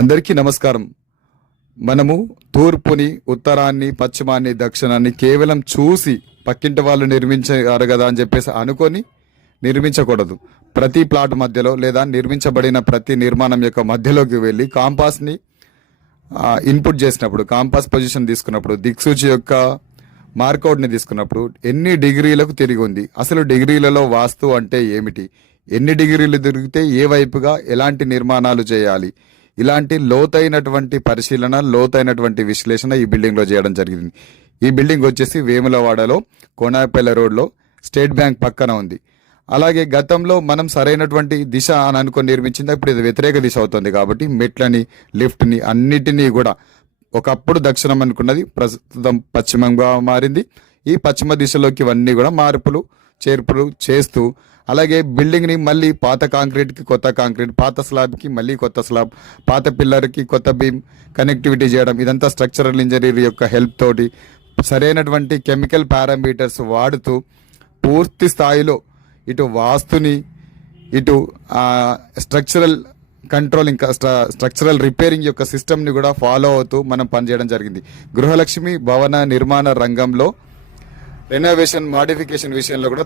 అందరికీ నమస్కారం. మనము తూర్పుని, ఉత్తరాన్ని, పశ్చిమాన్ని, దక్షిణాన్ని కేవలం చూసి పక్కింటి వాళ్ళు నిర్మించారు కదా అని చెప్పేసి అనుకొని నిర్మించకూడదు. ప్రతి ప్లాట్ మధ్యలో లేదా నిర్మించబడిన ప్రతి నిర్మాణం యొక్క మధ్యలోకి వెళ్ళి కాంపాస్ని ఇన్పుట్ చేసినప్పుడు, కాంపాస్ పొజిషన్ తీసుకున్నప్పుడు, దిక్సూచి యొక్క మార్కౌట్ని తీసుకున్నప్పుడు ఎన్ని డిగ్రీలకు తిరిగి ఉంది, అసలు డిగ్రీలలో వాస్తు అంటే ఏమిటి, ఎన్ని డిగ్రీలు తిరిగితే ఏ వైపుగా ఎలాంటి నిర్మాణాలు చేయాలి, ఇలాంటి లోతైనటువంటి పరిశీలన, లోతైనటువంటి విశ్లేషణ ఈ బిల్డింగ్లో చేయడం జరిగింది. ఈ బిల్డింగ్ వచ్చేసి వేములవాడలో కోనాపల్లి రోడ్లో స్టేట్ బ్యాంక్ పక్కన ఉంది. అలాగే గతంలో మనం సరైనటువంటి దిశ అని అనుకొని నిర్మించింది, ఇప్పుడు ఇది వ్యతిరేక దిశ అవుతుంది. కాబట్టి మెట్లని, లిఫ్ట్ని అన్నిటినీ కూడా ఒకప్పుడు దక్షిణం అనుకున్నది ప్రస్తుతం పశ్చిమంగా మారింది. ఈ పశ్చిమ దిశలోకి ఇవన్నీ కూడా మార్పులు చేర్పులు చేస్తూ, అలాగే బిల్డింగ్ని మళ్ళీ పాత కాంక్రీట్కి కొత్త కాంక్రీట్, పాత స్లాబ్కి మళ్ళీ కొత్త స్లాబ్, పాత పిల్లర్కి కొత్త బీమ్ కనెక్టివిటీ చేయడం, ఇదంతా స్ట్రక్చరల్ ఇంజనీర్ యొక్క హెల్ప్ తోటి సరైనటువంటి కెమికల్ పారామీటర్స్ వాడుతూ పూర్తి స్థాయిలో ఇటు వాస్తుని, ఇటు స్ట్రక్చరల్ కంట్రోల్, ఇంకా స్ట్రక్చరల్ రిపేరింగ్ యొక్క సిస్టమ్ని కూడా ఫాలో అవుతూ మనం పనిచేయడం జరిగింది. గృహలక్ష్మి భవన నిర్మాణ రంగంలో రెనోవేషన్, మాడిఫికేషన్ విషయంలో కూడా